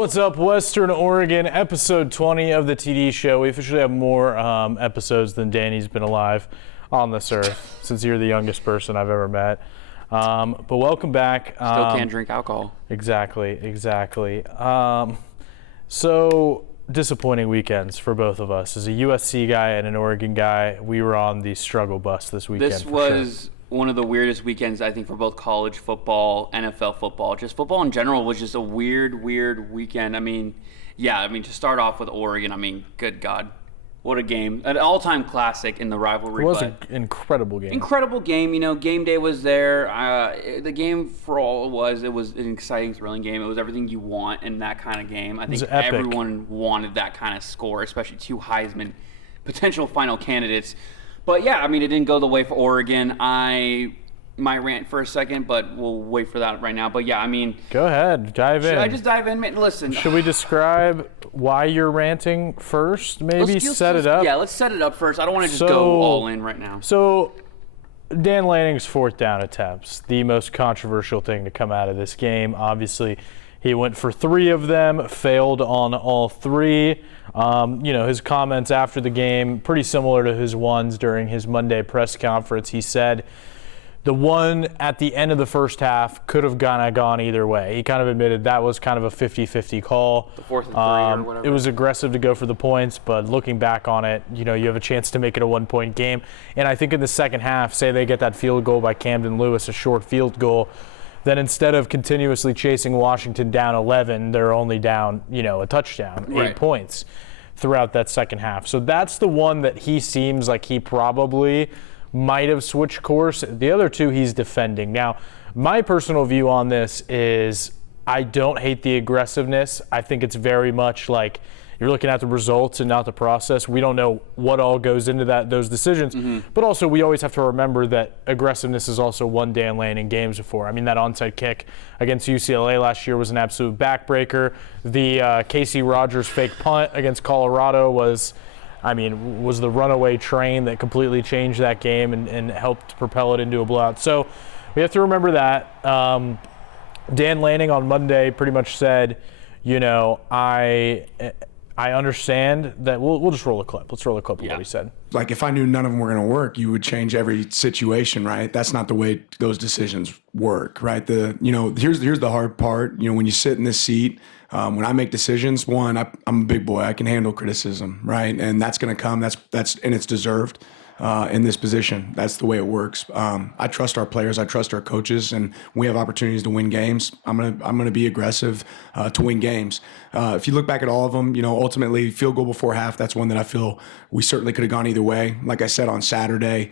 What's up, Western Oregon? Episode 20 of the TD show. We officially have more episodes than Danny's been alive on this earth since you're the youngest person I've ever met. But welcome back. Still can't drink alcohol. Exactly. So disappointing weekends for both of us. As a USC guy and an Oregon guy, we were on the struggle bus this weekend. This was one of the weirdest weekends, I think, for both college football, NFL football. Just football in general was just a weird weekend. To start off with Oregon, good God. What a game. An all-time classic in the rivalry. It was an incredible game. Incredible game. Game day was there. The game, for all it was an exciting, thrilling game. It was everything you want in that kind of game. I think everyone wanted that kind of score, especially two Heisman potential final candidates. But yeah, it didn't go the way for Oregon. I might rant for a second, but we'll wait for that right now. But yeah, go ahead, dive in. Should I just dive in? Listen. Should we describe why you're ranting first? Maybe set it up? Yeah, let's set it up first. I don't want to just go all in right now. So, Dan Lanning's fourth down attempts, the most controversial thing to come out of this game. Obviously, he went for 3 of them, failed on all 3. His comments after the game, pretty similar to his ones during his Monday press conference. He said the one at the end of the first half could have gone either way. He kind of admitted that was kind of a 50-50 call. The 4th and 3 or whatever. It was aggressive to go for the points, but looking back on it, you have a chance to make it a 1-point game. And I think in the second half, say they get that field goal by Camden Lewis, a short field goal, then instead of continuously chasing Washington down 11, they're only down, a touchdown, 8 points throughout that second half. So that's the one that he seems like he probably might have switched course. The other 2 he's defending. Now, my personal view on this is I don't hate the aggressiveness. I think it's very much like you're looking at the results and not the process. We don't know what all goes into those decisions. Mm-hmm. But also, we always have to remember that aggressiveness is also won Dan Lanning games before. That onside kick against UCLA last year was an absolute backbreaker. The Casey Rogers fake punt against Colorado was the runaway train that completely changed that game and helped propel it into a blowout. So we have to remember that. Dan Lanning on Monday pretty much said, I understand that. We'll just roll a clip. Let's roll a clip of what he said. Like, if I knew none of them were going to work, you would change every situation, right? That's not the way those decisions work, right? Here's the hard part. When you sit in this seat, when I make decisions, one, I'm a big boy. I can handle criticism, right? And that's going to come. That's and it's deserved in this position. That's the way it works. I trust our players. I trust our coaches, and we have opportunities to win games. I'm gonna be aggressive to win games. If you look back at all of them, ultimately field goal before half. That's one that I feel we certainly could have gone either way. Like I said on Saturday,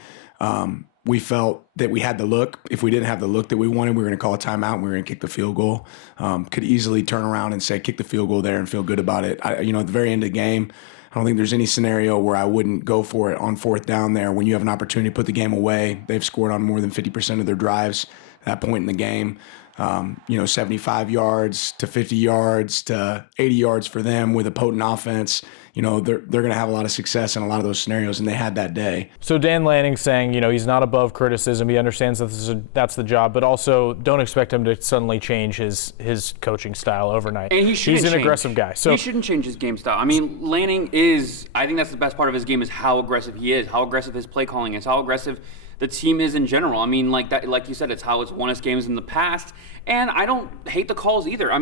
we felt that we had the look. If we didn't have the look that we wanted, we were going to call a timeout and we were going to kick the field goal. Could easily turn around and say, kick the field goal there and feel good about it. At the very end of the game, I don't think there's any scenario where I wouldn't go for it on 4th down there when you have an opportunity to put the game away. They've scored on more than 50% of their drives at that point in the game. 75 yards to 50 yards to 80 yards for them with a potent offense. They're going to have a lot of success in a lot of those scenarios, and they had that day. So Dan Lanning's saying, he's not above criticism. He understands that that's the job, but also don't expect him to suddenly change his coaching style overnight. And he's an aggressive guy. So he shouldn't change his game style. Lanning is, I think that's the best part of his game is how aggressive he is, how aggressive his play calling is, how aggressive the team is in general. Like you said, it's how it's won us games in the past. And I don't hate the calls either.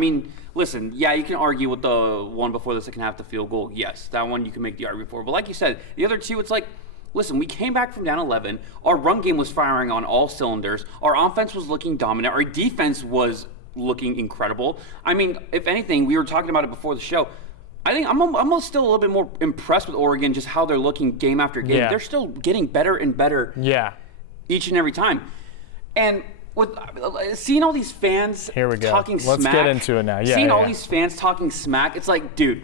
Listen, yeah, you can argue with the one before the second half, the field goal. Yes, that one you can make the argument for. But like you said, the other 2, it's like, listen, we came back from down 11. Our run game was firing on all cylinders. Our offense was looking dominant. Our defense was looking incredible. If anything, we were talking about it before the show. I think I'm almost still a little bit more impressed with Oregon, just how they're looking game after game. Yeah. They're still getting better and better each and every time. And with seeing all these fans talking smack. Let's get into it now. Seeing all these fans talking smack, it's like, dude,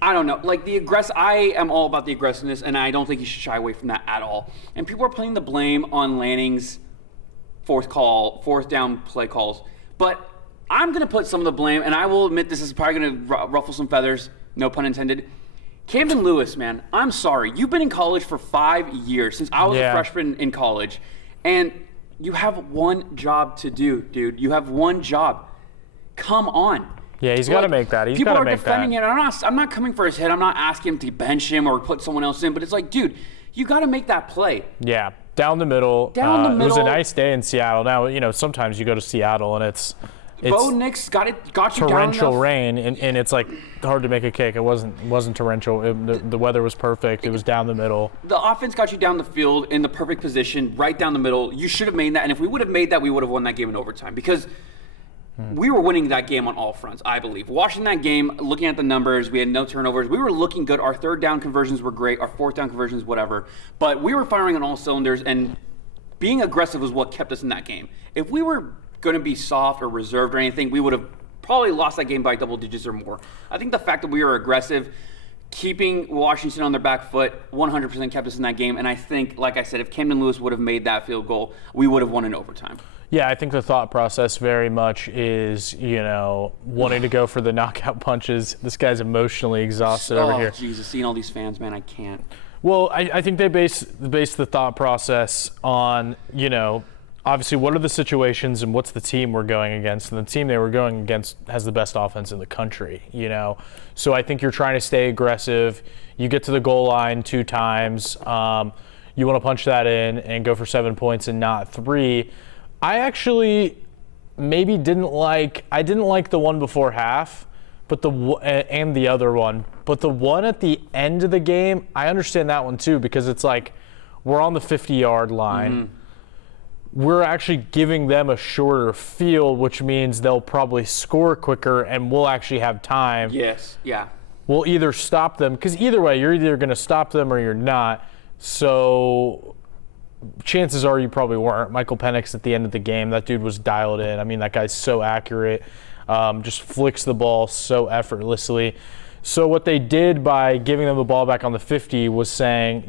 I don't know. Like I am all about the aggressiveness, and I don't think you should shy away from that at all. And people are putting the blame on Lanning's 4th down play calls. But I'm going to put some of the blame, and I will admit this is probably going to ruffle some feathers, no pun intended. Camden Lewis, man, I'm sorry. You've been in college for 5 years, since I was a freshman in college. And you have one job to do, dude. You have one job. Come on. Yeah, he's got to make that. He's people got to are make defending that. it. I'm not coming for his head. I'm not asking him to bench him or put someone else in. But it's like, dude, you got to make that play. Yeah, down the middle. Down the middle. It was a nice day in Seattle. Now, sometimes you go to Seattle and it's Bo Nix got you down torrential enough. rain, and it's like hard to make a kick. It wasn't torrential. The weather was perfect. It was down the middle. The offense got you down the field in the perfect position, right down the middle. You should have made that, and if we would have made that, we would have won that game in overtime because we were winning that game on all fronts, I believe. Watching that game, looking at the numbers, we had no turnovers. We were looking good. Our third down conversions were great. Our fourth down conversions, whatever. But we were firing on all cylinders, and being aggressive was what kept us in that game. If we were going to be soft or reserved or anything, we would have probably lost that game by double digits or more. I think the fact that we were aggressive, keeping Washington on their back foot, 100% kept us in that game. And I think, like I said, if Camden Lewis would have made that field goal, we would have won in overtime. Yeah, I think the thought process very much is, wanting to go for the knockout punches. This guy's emotionally exhausted over here. Oh, Jesus, seeing all these fans, man, I can't. Well, I think they base the thought process on, obviously what are the situations and what's the team we're going against. And the team they were going against has the best offense in the country, So I think you're trying to stay aggressive. You get to the goal line 2 times. You want to punch that in and go for 7 points and not 3. I actually didn't like the one before half, and the other one. But the one at the end of the game, I understand that one too, because it's like we're on the 50-yard line. Mm-hmm. We're actually giving them a shorter field, which means they'll probably score quicker and we'll actually have time. Yes, yeah. We'll either stop them, because either way, you're either going to stop them or you're not. So chances are you probably weren't. Michael Penix at the end of the game, that dude was dialed in. I mean, that guy's so accurate, just flicks the ball so effortlessly. So what they did by giving them the ball back on the 50 was saying,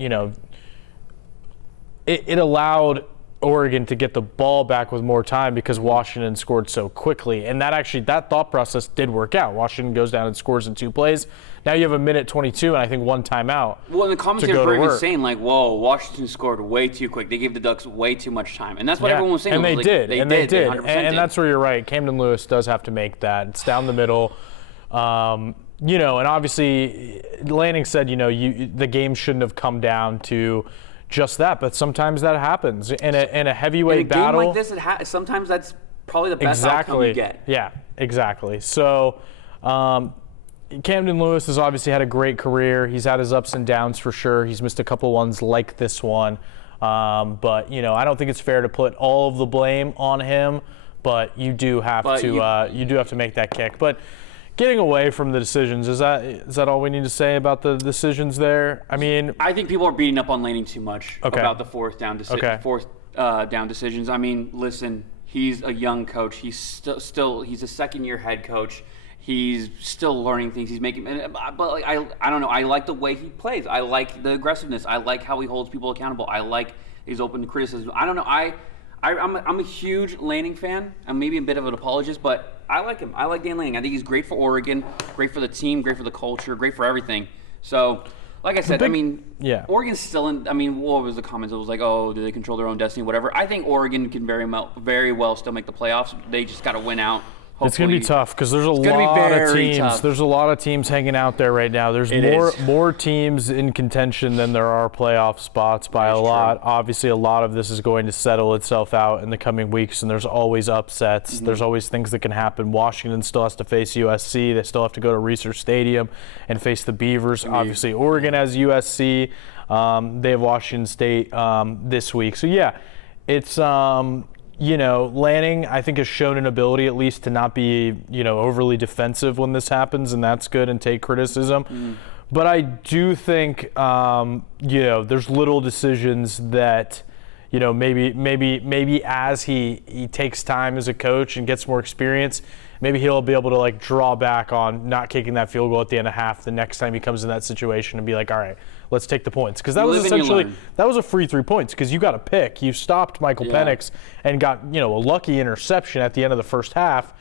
it allowed Oregon to get the ball back with more time because Washington scored so quickly. And that thought process did work out. Washington goes down and scores in 2 plays. Now you have a minute 22 and I think 1 timeout. Well, and the commentators were even saying, like, whoa, Washington scored way too quick. They gave the Ducks way too much time. And that's what everyone was saying. And they did. They did. And that's where you're right. Camden Lewis does have to make that. It's down the middle. And obviously Lanning said, the game shouldn't have come down to just that, but sometimes that happens in a heavyweight battle. In a game like this, sometimes that's probably the best outcome you get. Yeah, exactly. So Camden Lewis has obviously had a great career. He's had his ups and downs for sure. He's missed a couple ones like this one. But, I don't think it's fair to put all of the blame on him, but you do have to make that kick. But getting away from the decisions, is that all we need to say about the decisions there? I mean, I think people are beating up on Lanning too much about the fourth down decisions. I mean, listen, he's a young coach. He's he's a second-year head coach. He's still learning things. He's making, but like I don't know. I like the way he plays. I like the aggressiveness. I like how he holds people accountable. I like he's open to criticism. I don't know. I'm a huge Lanning fan. I'm maybe a bit of an apologist, but I like him. I like Dan Lanning. I think he's great for Oregon, great for the team, great for the culture, great for everything. So, like I said, Oregon's still in. I mean, what was the comments? It was like, oh, do they control their own destiny, whatever. I think Oregon can very well still make the playoffs. They just got to win out. It's going to be tough because there's a lot of teams. Tough. There's a lot of teams hanging out there right now. There's more teams in contention than there are playoff spots by a lot. True. Obviously, a lot of this is going to settle itself out in the coming weeks, and there's always upsets. Mm-hmm. There's always things that can happen. Washington still has to face USC. They still have to go to Research Stadium and face the Beavers. Obviously, Oregon has USC. They have Washington State this week. So, yeah, it's Lanning, I think, has shown an ability at least to not be, overly defensive when this happens, and that's good, and take criticism. Mm. But I do think, there's little decisions that, maybe as he takes time as a coach and gets more experience, maybe he'll be able to, draw back on not kicking that field goal at the end of half the next time he comes in that situation and be like, all right, let's take the points. Because that was a free 3 points because you got a pick. You stopped Michael Penix and got, a lucky interception at the end of the first half.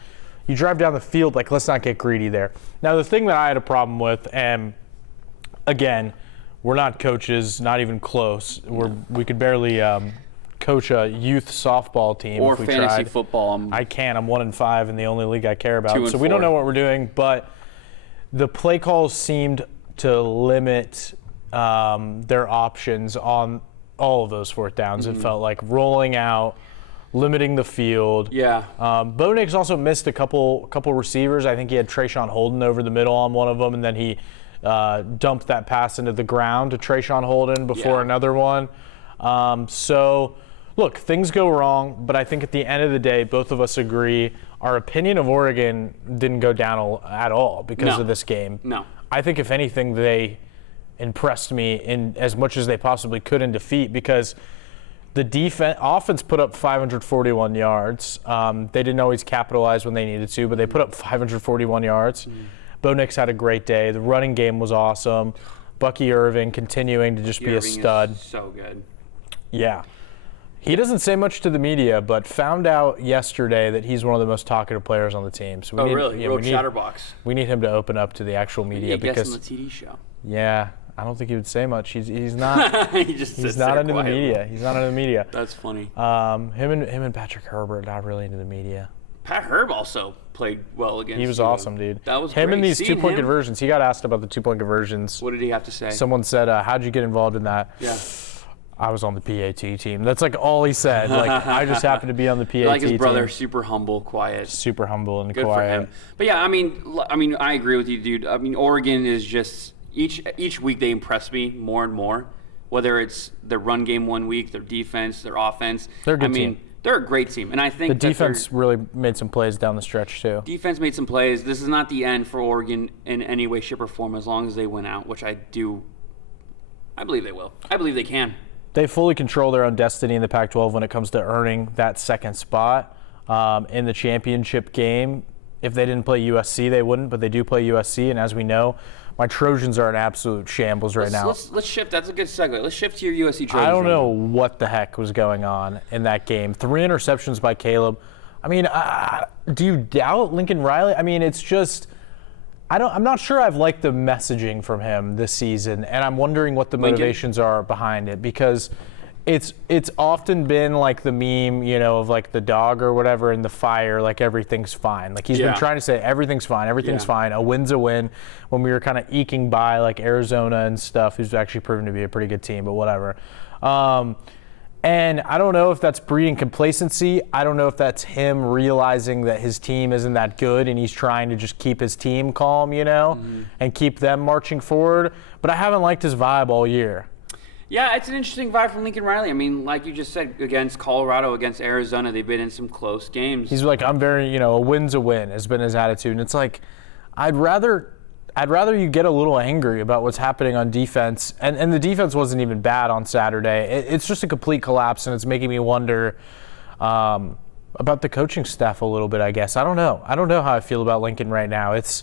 You drive down the field, let's not get greedy there. Now, the thing that I had a problem with, and again, we're not coaches, not even close. We could barely coach a youth softball team Or if we fantasy tried. football. I can. I'm 1-5 in the only league I care about. 2 and So we don't 4. know what we're doing, but the play calls seemed to limit their options on all of those fourth downs. It felt like rolling out, limiting the field. Yeah. Bo Nix also missed a couple receivers. I think he had Trayshawn Holden over the middle on one of them, and then he dumped that pass into the ground to Trayshawn Holden before another one. So, look, things go wrong, but I think at the end of the day, both of us agree our opinion of Oregon didn't go down at all because of this game. No. I think, if anything, they impressed me in as much as they possibly could in defeat because the offense put up 541 yards. They didn't always capitalize when they needed to, but they put up 541 yards. Bo Nix had a great day. The running game was awesome. Bucky Irving continuing to just be a stud. Is so good. Yeah. He doesn't say much to the media, but found out yesterday that he's one of the most talkative players on the team. So we Really? Yeah, Wrote Chatterbox. we need him to open up to the actual media Guest because on the TD show. yeah, I don't think he would say much. He's not he's not into the media. He's not into the media. That's funny. Him and Patrick Herbert not really into the media. Pat Herb also played well against. He was awesome, dude. That was him great. in these Seeing 2-point him- conversions. He got asked about the 2-point conversions. What did he have to say? Someone said, "How'd you get involved in that?" Yeah. I was on the PAT team. That's like all he said. Like I just happened to be on the PAT Like his brother, team. super humble, quiet. Super humble and Good quiet. for him. But yeah, I mean, I agree with you, dude. I mean, Oregon is just each week they impress me more and more. Whether it's their run game one week, their defense, their offense. They're a good team. They're a great team, and I think The that defense really made some plays down the stretch too. defense made some plays. This is not the end for Oregon in any way, shape, or form. As long as they win out, which I believe they will. I believe they can. They fully control their own destiny in the Pac-12 when it comes to earning that second spot in the championship game. If they didn't play USC, they wouldn't, but they do play USC, and as we know, my Trojans are in absolute shambles right now. Let's shift. That's a good segue. Let's shift to your USC Trojans. I don't know what the heck was going on in that game. 3 interceptions by Caleb. I mean, do you doubt Lincoln Riley? I mean, it's just I'm not sure I've liked the messaging from him this season, and I'm wondering what the motivations are behind it because it's often been like the meme, of like the dog or whatever in the fire, like everything's fine. Like he's been trying to say everything's fine, a win's a win when we were kind of eking by like Arizona and stuff, who's actually proven to be a pretty good team, but whatever. And I don't know if that's breeding complacency. I don't know if that's him realizing that his team isn't that good and he's trying to just keep his team calm, and keep them marching forward. But I haven't liked his vibe all year. Yeah, it's an interesting vibe from Lincoln Riley. I mean, like you just said, against Colorado, against Arizona, they've been in some close games. He's like, I'm very, a win's a win has been his attitude. And it's like, I'd rather you get a little angry about what's happening on defense. And the defense wasn't even bad on Saturday. It's just a complete collapse, and it's making me wonder about the coaching staff a little bit, I guess. I don't know how I feel about Lincoln right now. It's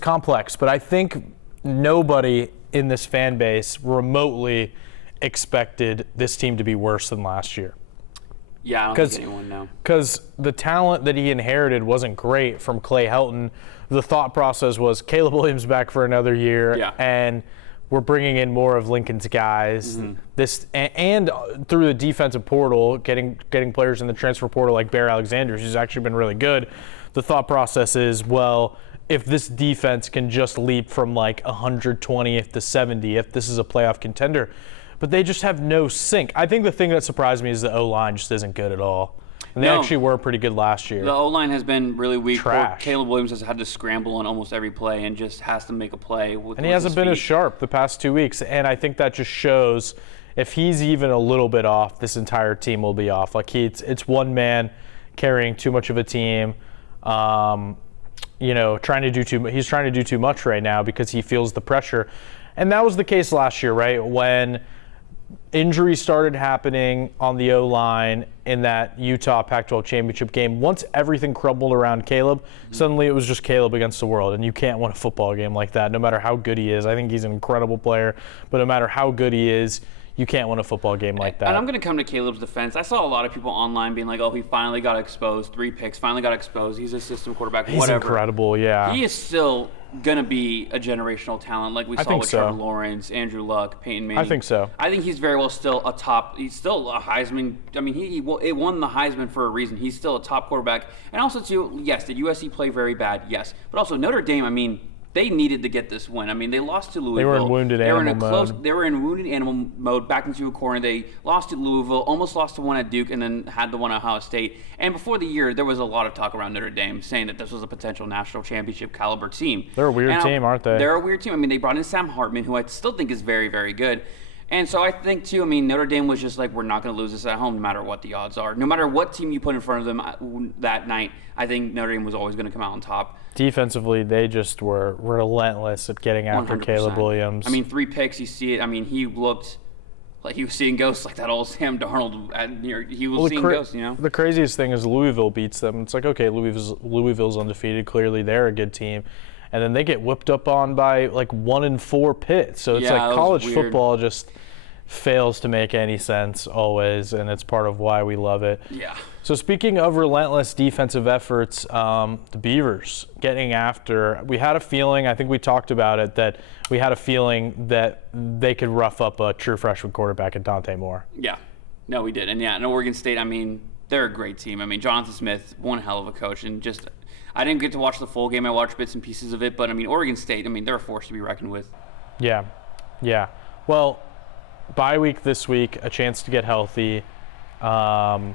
complex, but I think nobody in this fan base remotely expected this team to be worse than last year. Yeah, I don't think anyone knows. Because the talent that he inherited wasn't great from Clay Helton. The thought process was Caleb Williams back for another year, and we're bringing in more of Lincoln's guys. And through the defensive portal, getting players in the transfer portal like Bear Alexander, who's actually been really good. The thought process is, well, if this defense can just leap from like 120th to 70th, this is a playoff contender. But they just have no sync. I think the thing that surprised me is the O-line just isn't good at all. And they actually were pretty good last year. The O-line has been really weak. Trash. Caleb Williams has had to scramble on almost every play and just has to make a play. And he hasn't been as sharp the past 2 weeks. And I think that just shows if he's even a little bit off, this entire team will be off. Like it's one man carrying too much of a team. Trying to do too. He's trying to do too much right now because he feels the pressure. And that was the case last year, right? When injuries started happening on the O-line in that Utah Pac-12 championship game. Once everything crumbled around Caleb, suddenly it was just Caleb against the world, and you can't win a football game like that, no matter how good he is. I think he's an incredible player, but no matter how good he is, you can't win a football game like that. And I'm going to come to Caleb's defense. I saw a lot of people online being like, oh, he finally got exposed. 3 picks, finally got exposed. He's a system quarterback, He's whatever. incredible, yeah. He is still going to be a generational talent like we saw with Trevor Lawrence, Andrew Luck, Peyton Manning. I think so. I think he's very well still a top. He's still a Heisman. I mean, it won the Heisman for a reason. He's still a top quarterback. And also, too, yes, did USC play very bad? Yes. But also, Notre Dame, I mean, they needed to get this win. I mean, they lost to Louisville. They were in wounded animal mode. They were in wounded animal mode, back into a corner. They lost to Louisville, almost lost to one at Duke, and then had the one at Ohio State. And before the year, there was a lot of talk around Notre Dame saying that this was a potential national championship caliber team. They're a weird team, aren't they? They're a weird team. I mean, they brought in Sam Hartman, who I still think is very, very good. And so I think, too, I mean, Notre Dame was just like, we're not going to lose this at home no matter what the odds are. No matter what team you put in front of them that night, I think Notre Dame was always going to come out on top. Defensively, they just were relentless at getting after 100%. Caleb Williams. I mean, 3 picks, you see it. I mean, he looked like he was seeing ghosts, like that old Sam Darnold. He was seeing ghosts, you know? The craziest thing is Louisville beats them. It's like, okay, Louisville's undefeated. Clearly, they're a good team. And then they get whipped up on by like 1-4 Pitt. So it's like college football just fails to make any sense always, and it's part of why we love it. Yeah. So speaking of relentless defensive efforts, the Beavers getting after. We had a feeling, I think we talked about it, that we had a feeling that they could rough up a true freshman quarterback at Dante Moore. Yeah. No, we did. And yeah, in Oregon State, I mean, they're a great team. I mean, Jonathan Smith, one hell of a coach, and just I didn't get to watch the full game. I watched bits and pieces of it, but I mean, Oregon State, I mean, they're a force to be reckoned with. Yeah. Well, bye week this week, a chance to get healthy. Ryan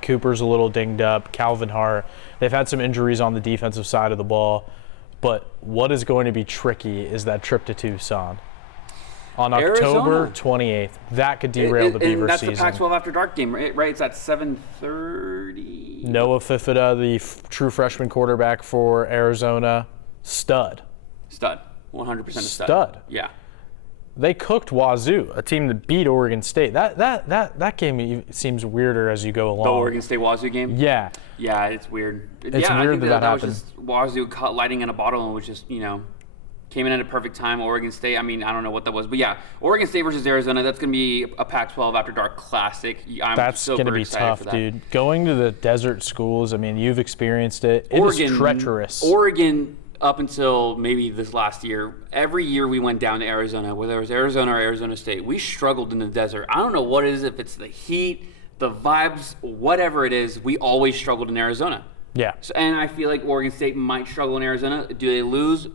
Cooper's a little dinged up. Calvin Hart. They've had some injuries on the defensive side of the ball. But what is going to be tricky is that trip to Tucson on October 28th. That could derail the Beaver season. And that's the Pac-12 After Dark game, right? It's at 7:30. Noah Fifita, the true freshman quarterback for Arizona, stud. 100% stud. Yeah. They cooked Wazoo, a team that beat Oregon State. That game seems weirder as you go along. The Oregon State Wazoo game? Yeah. Yeah, it's weird. It's weird that happened. Was just Wazoo caught lighting in a bottle and was just, came in at a perfect time. Oregon State, I mean, I don't know what that was. But yeah, Oregon State versus Arizona, that's going to be a Pac-12 After Dark classic. That's going to be tough, dude. Going to the desert schools, I mean, you've experienced it. It is treacherous. Oregon, up until maybe this last year, every year we went down to Arizona, whether it was Arizona or Arizona State, we struggled in the desert. I don't know what it is, if it's the heat, the vibes, whatever it is, we always struggled in Arizona. Yeah. So, and I feel like Oregon State might struggle in Arizona. Do they lose?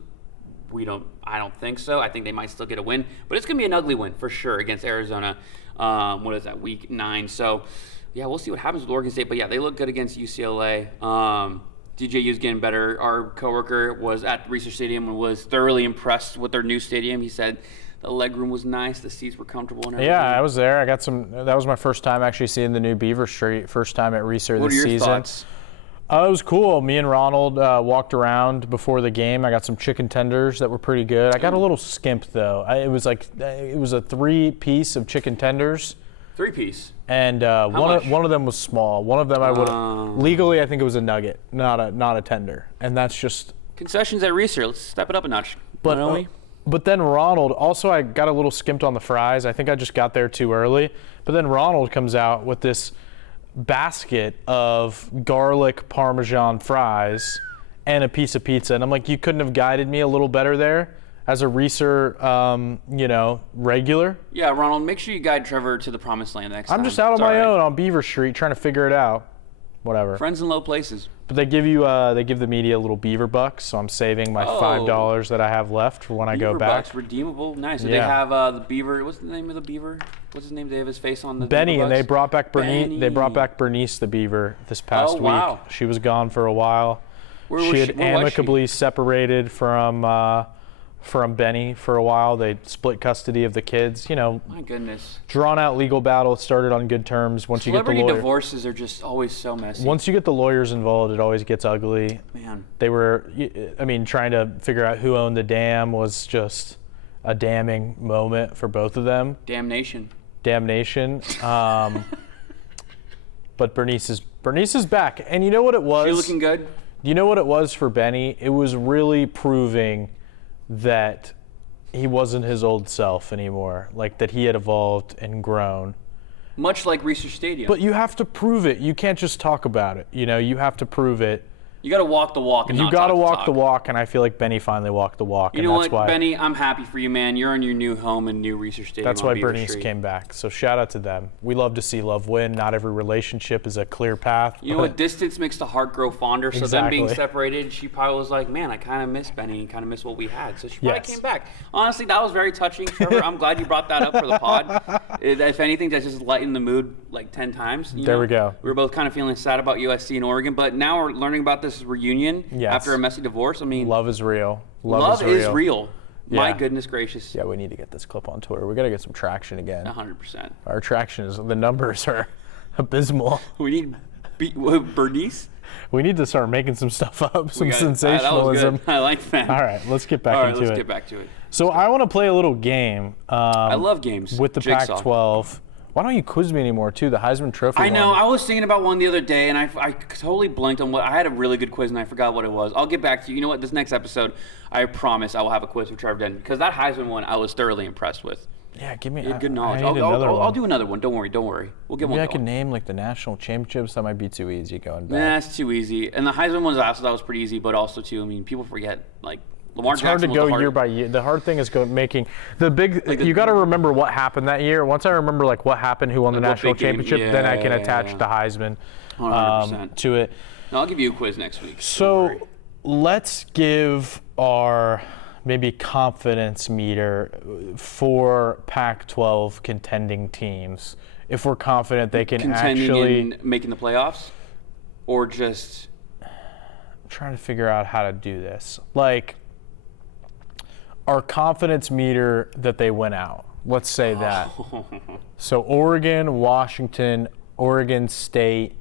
I don't think so. I think they might still get a win, but it's going to be an ugly win for sure against Arizona. What is that, week 9? So, yeah, we'll see what happens with Oregon State. But, yeah, they look good against UCLA. DJU's getting better. Our coworker was at Research Stadium and was thoroughly impressed with their new stadium. He said the legroom was nice, the seats were comfortable, and everything. Yeah, I was there. That was my first time actually seeing the new Beaver Street. First time at Research this season. What are your thoughts? It was cool. Me and Ronald walked around before the game. I got some chicken tenders that were pretty good. I got a little skimped though. It was a 3-piece of chicken tenders. 3-piece. And one of them was small. One of them I would legally, I think it was a nugget, not a tender. And that's just concessions at Research. Let's step it up a notch. But then Ronald also, I got a little skimped on the fries. I think I just got there too early. But then Ronald comes out with this basket of garlic Parmesan fries and a piece of pizza, and I'm like, you couldn't have guided me a little better there as a Reeser, regular. Yeah, Ronald, make sure you guide Trevor to the promised land next time. I'm just out on my own on Beaver Street trying to figure it out. Whatever. Friends in low places. But they give the media a little Beaver bucks, so I'm saving my $5 that I have left for when I go back. Bucks, redeemable, nice. So they have the Beaver. What's the name of the Beaver? What's his name? They have his face on the Benny, and they brought back Bernice. They brought back Bernice the Beaver this past week. Wow. She was gone for a while. She had amicably separated from Benny for a while. They split custody of the kids. My goodness. Drawn out legal battle. It started on good terms. Once Celebrity divorces are just always so messy. Once you get the lawyers involved, it always gets ugly. Man. They were, trying to figure out who owned the dam was just a damning moment for both of them. Damnation. But Bernice is back. And you know what it was? She looking good? You know what it was for Benny? It was really proving that he wasn't his old self anymore, like that he had evolved and grown. Much like Research Stadium. But you have to prove it. You can't just talk about it. You have to prove it. You got to walk the walk and You not got to talk walk the walk, and I feel like Benny finally walked the walk. You and know that's what, why, Benny? I'm happy for you, man. You're in your new home and new Research Stadium. That's on why Beaver Bernice Street. came back. So shout out to them. We love to see love win. Not every relationship is a clear path. You know what? Distance makes the heart grow fonder. So them being Exactly. separated, she probably was like, man, I kind of miss Benny and kind of miss what we had. So she probably Yes. came back. Honestly, that was very touching, Trevor. I'm glad you brought that up for the pod. If anything, that just lightened the mood like 10 times. There we go. We were both kind of feeling sad about USC and Oregon, but now we're learning about this reunion Yes. after a messy divorce. I mean, Love is real. love is real. My Yeah. goodness gracious. Yeah, we need to get this clip on Twitter. We got to get some traction again. 100%. Our traction is, the numbers are abysmal. We need Bernice. We need to start making some stuff up, some That was sensationalism. good. I like that. All right, let's get back All right, into let's it. get back to it. So I want to play a little game. I love games. with the Jigsaw. Pac-12. Why don't you quiz me anymore too? The Heisman Trophy. I know. one. I was thinking about one the other day, and I totally blanked on what. I had a really good quiz, and I forgot what it was. I'll get back to you. You know what? This next episode, I promise I will have a quiz for Trevor Denton, because that Heisman one I was thoroughly impressed with. Yeah, give me. You had good knowledge. I need another I'll one. do another one. Don't worry. We'll get Maybe one I going. can name like the national championships. That might be too easy going back. Nah, it's too easy. And the Heisman one also that was pretty easy, but also too. I mean, people forget like Lamar It's hard to Jackson was go the year by year. The hard thing is making the big. Like you got to remember what happened that year. Once I remember like what happened, who won the Like what national big game- championship, then I can yeah, attach yeah. the Heisman 100%. to it. No, I'll give you a quiz next week. Don't So worry. let's give our maybe confidence meter for Pac-12 contending teams. If we're confident they can contending actually. in making the playoffs, or just I'm trying to figure out how to do this. Like, our confidence meter that they win out. Let's say that. So Oregon, Washington, Oregon State,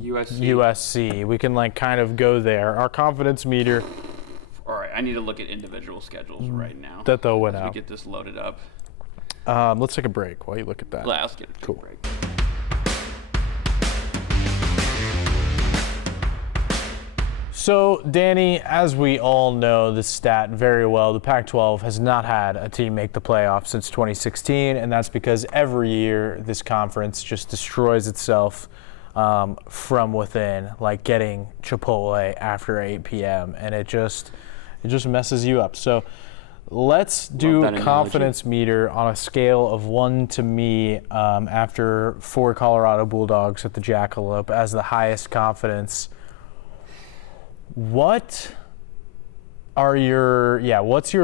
USC. We can like kind of go there. Our confidence meter All right, I need to look at individual schedules right now. that they'll win As we out. get this loaded up. Let's take a break while you look at that. Let's get a quick Cool. break. So, Danny, as we all know this stat very well, the Pac-12 has not had a team make the playoffs since 2016, and that's because every year this conference just destroys itself from within, like getting Chipotle after 8 p.m., and it just messes you up. So, let's do that a analogy. confidence meter on a scale of 1 to me after 4 Colorado Bulldogs at the Jackalope as the highest confidence. What's your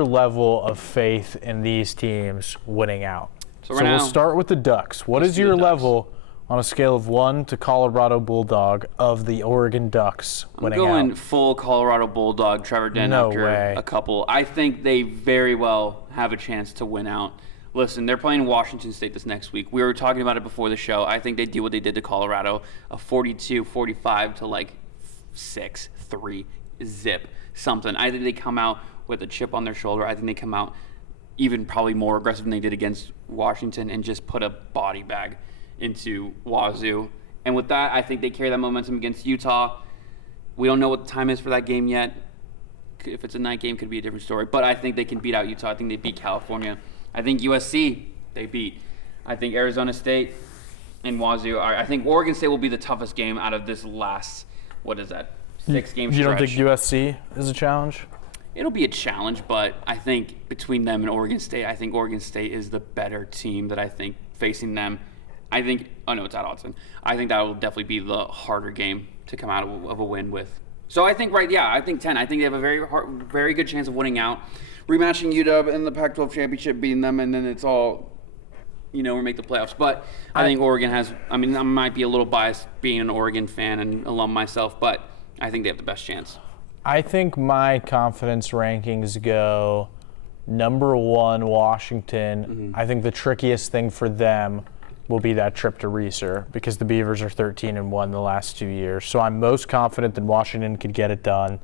level of faith in these teams winning out? So right now- we'll start with the Ducks. What Let's is do your the Ducks. level on a scale of 1 to Colorado Bulldog of the Oregon Ducks I'm winning going out? full Colorado Bulldog, Trevor Denton No after way. a couple. I think they very well have a chance to win out. Listen, they're playing Washington State this next week. We were talking about it before the show. I think they do what they did to Colorado, a 42-45 to like 6-3 zip something. I think they come out with a chip on their shoulder. I think they come out even probably more aggressive than they did against Washington and just put a body bag into Wazoo. And with that, I think they carry that momentum against Utah. We don't know what the time is for that game yet. If it's a night game, could be a different story. But I think they can beat out Utah. I think they beat California. I think USC, they beat. I think Arizona State and Wazoo are. I think Oregon State will be the toughest game out of this last, 6-game stretch. You don't think USC is a challenge? It'll be a challenge, but I think between them and Oregon State, I think Oregon State is the better team that I think facing them. I think, it's at Autzen. I think that will definitely be the harder game to come out of a win with. So I think, I think 10. I think they have a very good chance of winning out. Rematching UW in the Pac-12 championship, beating them, and then it's all, we make the playoffs. But I think Oregon has, I might be a little biased being an Oregon fan and alum myself, but I think they have the best chance. I think my confidence rankings go number 1, Washington. Mm-hmm. I think the trickiest thing for them will be that trip to Reser because the Beavers are 13-1 the last 2 years. So I'm most confident that Washington could get it done.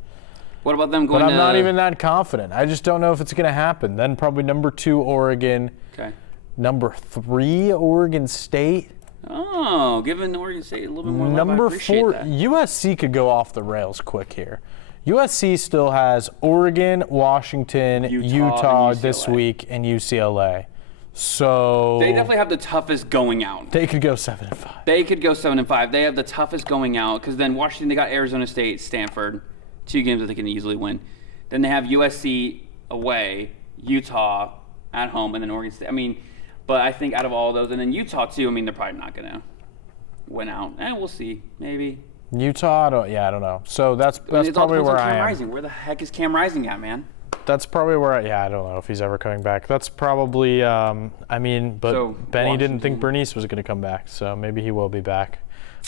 What about them going But to... I'm not even that confident. I just don't know if it's going to happen. Then probably number 2, Oregon. Okay. Number 3, Oregon State. Oh, giving Oregon State a little bit more love, I Number appreciate 4, that. USC could go off the rails quick here. USC still has Oregon, Washington, Utah and this UCLA. week, and UCLA. So They definitely have the toughest going out. they could go 7-5. They could go 7-5. They have the toughest going out because then Washington, they got Arizona State, Stanford, 2 games that they can easily win. Then they have USC away, Utah at home, and then Oregon State. I mean, but I think out of all those, and then Utah too. I mean, they're probably not gonna win out. We'll see. Maybe. Utah, I don't know. So that's It all probably depends where on I Cam am. Rising. Where the heck is Cam Rising at, man? That's probably where I don't know if he's ever coming back. That's probably, but So, Benny didn't think Washington. Bernice was going to come back, so maybe he will be back.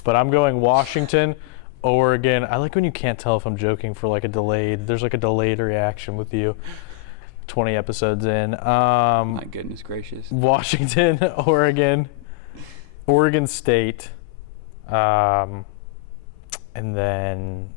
But I'm going Washington, Oregon. I like when you can't tell if I'm joking for like there's like a delayed reaction with you 20 episodes in. My goodness gracious. Washington, Oregon State, and then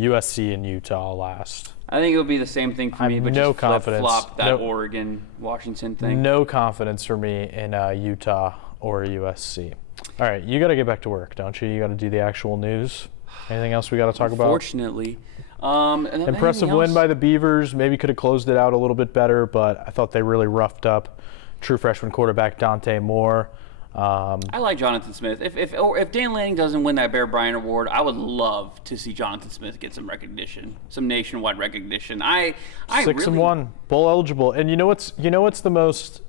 USC and Utah last. I think it would be the same thing for I me, have but no just confidence. flip-flop that No- Oregon Washington thing. No confidence for me in Utah or USC. All right, you got to get back to work, don't you? You got to do the actual news. Anything else we got to talk about? Unfortunately. Impressive win by the Beavers. Maybe could have closed it out a little bit better, but I thought they really roughed up true freshman quarterback Dante Moore. I like Jonathan Smith. If Dan Lanning doesn't win that Bear Bryant Award, I would love to see Jonathan Smith get some recognition, some nationwide recognition. I 6-1, bowl eligible. And you know what's the most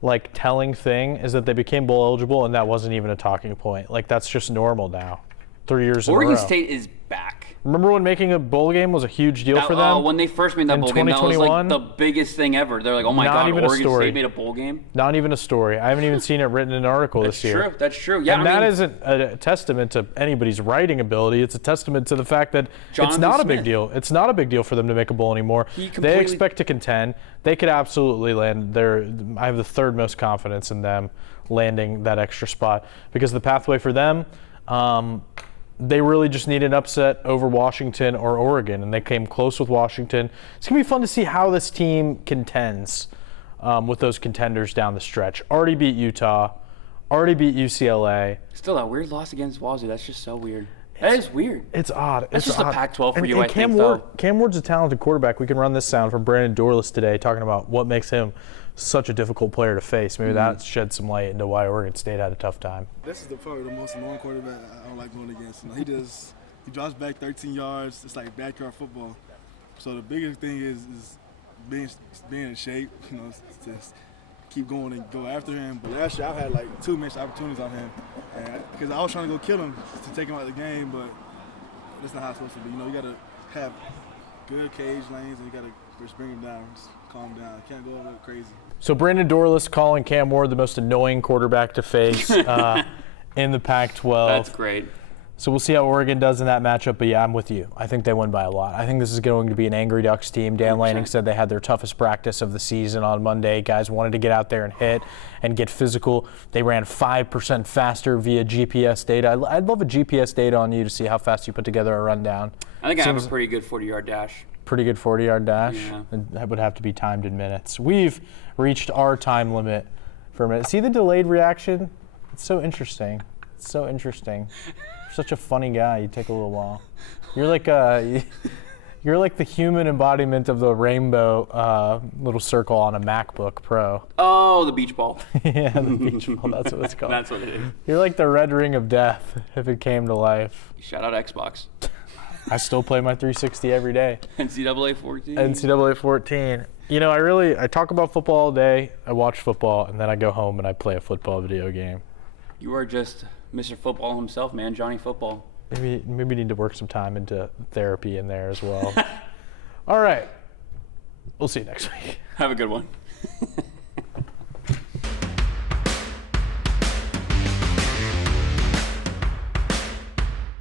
like telling thing is that they became bowl eligible and that wasn't even a talking point. Like that's just normal now. 3 years in a row. Oregon State is back. Remember when making a bowl game was a huge deal for them? When they first made that in bowl game, that was like 2021? the biggest thing ever. They're like, oh my Not God, even a Oregon story. State made a bowl game? Not even a story. I haven't even seen it written in an article this year. That's true. Yeah, And that isn't a testament to anybody's writing ability. It's a testament to the fact that it's Jonathan not a big Smith. deal. It's not a big deal for them to make a bowl anymore. He They completely- expect to contend. They could absolutely land there. I have the third most confidence in them landing that extra spot because the pathway for them, they really just need an upset over Washington or Oregon, and they came close with Washington. It's going to be fun to see how this team contends with those contenders down the stretch. Already beat Utah, already beat UCLA. Still, that weird loss against Wazoo, that's just so weird. That is weird. It's odd. That's it's just a odd. Pac-12 for And- you, and I think, Cam Ward's a talented quarterback. We can run this sound from Brandon Dorless today talking about what makes him such a difficult player to face. Maybe that sheds some light into why Oregon State had a tough time. This is probably the most annoying quarterback I don't like going against. You know, he drops back 13 yards. It's like backyard football. So the biggest thing is being in shape. You know, just keep going and go after him. But last year I had like 2 missed opportunities on him, because I was trying to go kill him to take him out of the game, but that's not how it's supposed to be. You know, you got to have good cage lanes and you got to just bring him down, just calm down. You can't go a little crazy. So Brandon Dorless calling Cam Ward the most annoying quarterback to face in the Pac-12. That's great. So we'll see how Oregon does in that matchup. But yeah, I'm with you. I think they win by a lot. I think this is going to be an angry Ducks team. Dan Lanning said they had their toughest practice of the season on Monday. Guys wanted to get out there and hit and get physical. They ran 5% faster via GPS data. I'd love a GPS data on you to see how fast you put together a rundown. I think I have Seems- a pretty good 40-yard dash. Pretty good 40-yard dash. Yeah. And that would have to be timed in minutes. We've reached our time limit for a minute. See the delayed reaction? It's so interesting. It's so interesting. You're such a funny guy. You take a little while. You're like the human embodiment of the rainbow little circle on a MacBook Pro. Oh, the beach ball. Yeah, the beach ball. That's what it's called. That's what it is. You're like the red ring of death if it came to life. Shout out Xbox. I still play my 360 every day. NCAA 14. NCAA 14. You know, I talk about football all day. I watch football, and then I go home and I play a football video game. You are just Mr. Football himself, man. Johnny Football. Maybe need to work some time into therapy in there as well. All right. We'll see you next week. Have a good one.